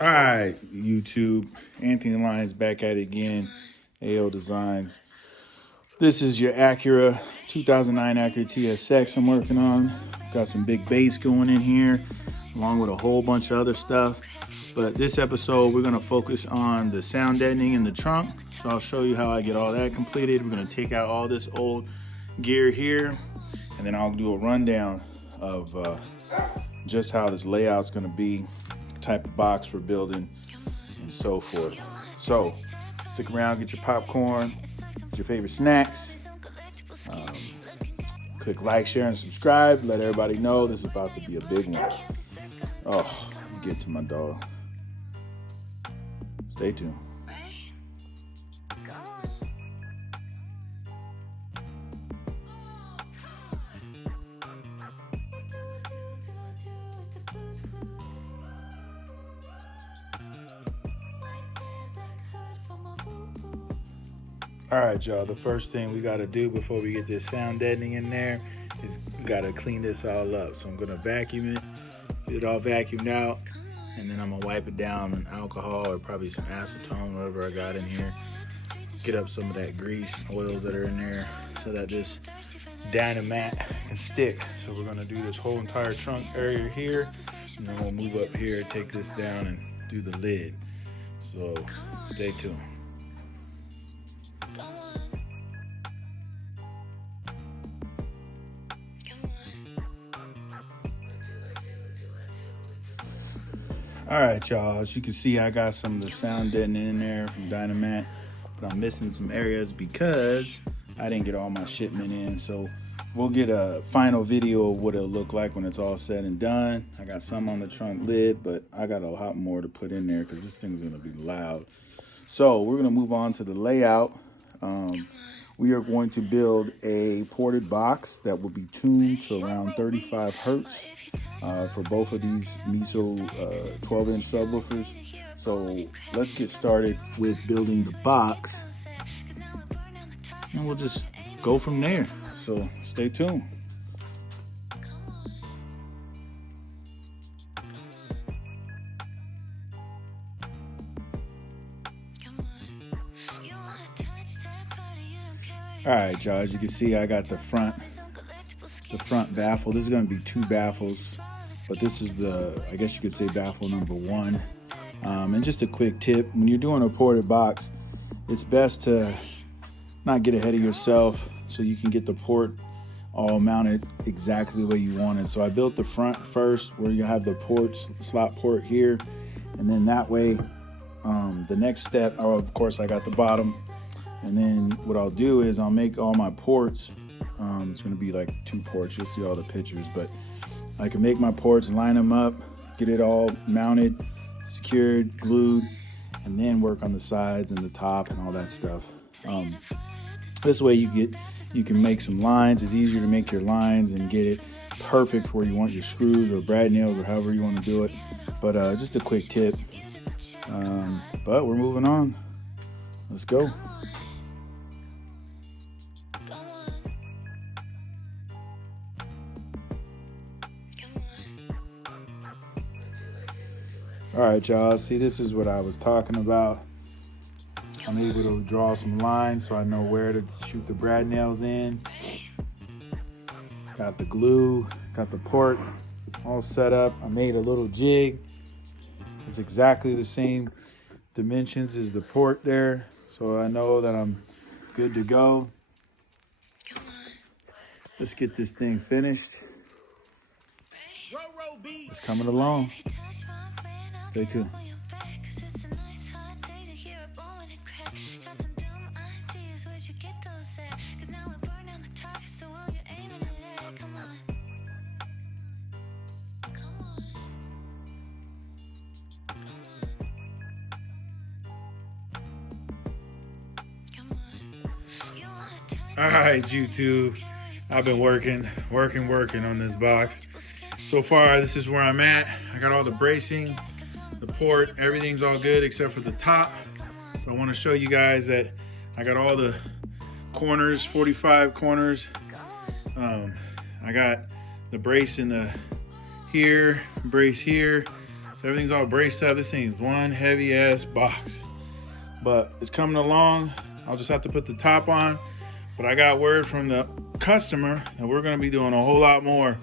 All right, YouTube. Anthony Lyons back at it again. AO Designs. This is your Acura 2009 Acura TSX I'm working on. Got some big bass going in here, along with a whole bunch of other stuff. But this episode, we're gonna focus on the sound deadening in the trunk. So I'll show you how I get all that completed. We're gonna take out all this old gear here, and then I'll do a rundown of just how this layout's gonna be, type of box we're building, and so forth. So stick around, get your popcorn, get your favorite snacks. Click like, share, and subscribe. Let everybody know this is about to be a big one. Oh, let me get to my dog. Stay tuned. All right, y'all, the first thing we got to do before we get this sound deadening in there is we got to clean this all up. So I'm going to vacuum it, get it all vacuumed out, and then I'm going to wipe it down with alcohol or probably some acetone, whatever I got in here. Get up some of that grease, oils that are in there so that this Dynamat can stick. So we're going to do this whole entire trunk area here, and then we'll move up here, take this down, and do the lid. So stay tuned. All right, y'all, as you can see, I got some of the sound deadening in there from Dynamat, but I'm missing some areas because I didn't get all my shipment in. So we'll get a final video of what it'll look like when it's all said and done. I got some on the trunk lid, but I got a lot more to put in there because this thing's gonna be loud. So we're gonna move on to the layout. We are going to build a ported box that will be tuned to around 35 hertz for both of these Miso 12-inch subwoofers. So let's get started with building the box, and we'll just go from there. So stay tuned. All right, y'all, as you can see, I got the front baffle. This is going to be two baffles, but this is the, I guess you could say, baffle number one. And just a quick tip, when you're doing a ported box, it's best to not get ahead of yourself so you can get the port all mounted exactly the way you want it. So I built the front first, where you have the slot port here, and then that way, the next step, oh, of course, I got the bottom. And then what I'll do is I'll make all my ports. It's going to be like 2 ports. You'll see all the pictures, but I can make my ports, line them up, get it all mounted, secured, glued, and then work on the sides and the top and all that stuff. This way you can make some lines. It's easier to make your lines and get it perfect where you want your screws or brad nails or however you want to do it. But just a quick tip. But we're moving on. Let's go. All right, y'all, see, this is what I was talking about. I'm able to draw some lines so I know where to shoot the brad nails in. Got the glue, got the port all set up. I made a little jig. It's exactly the same dimensions as the port there, so I know that I'm good to go. Let's get this thing finished. It's coming along. Stay tuned. All right, YouTube, I've been working on this box. So far, this is where I'm at. I got all the bracing, the port, everything's all good except for the top. So I want to show you guys that I got all the corners, 45 corners. I got the brace in the here, brace here. So everything's all braced up. This thing's one heavy ass box, but it's coming along. I'll just have to put the top on, but I got word from the customer that we're going to be doing a whole lot more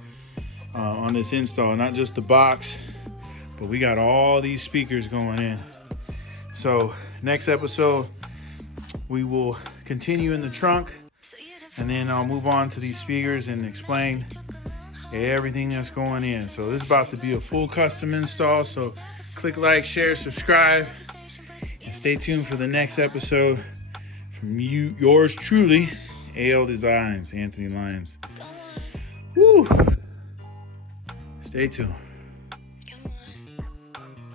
on this install, not just the box, but we got all these speakers going in. So next episode we will continue in the trunk, and then I'll move on to these speakers and explain everything that's going in. So this is about to be a full custom install, so click like, share, subscribe, and stay tuned for the next episode from yours truly, AL Designs, Anthony Lyons. Woo! Stay tuned.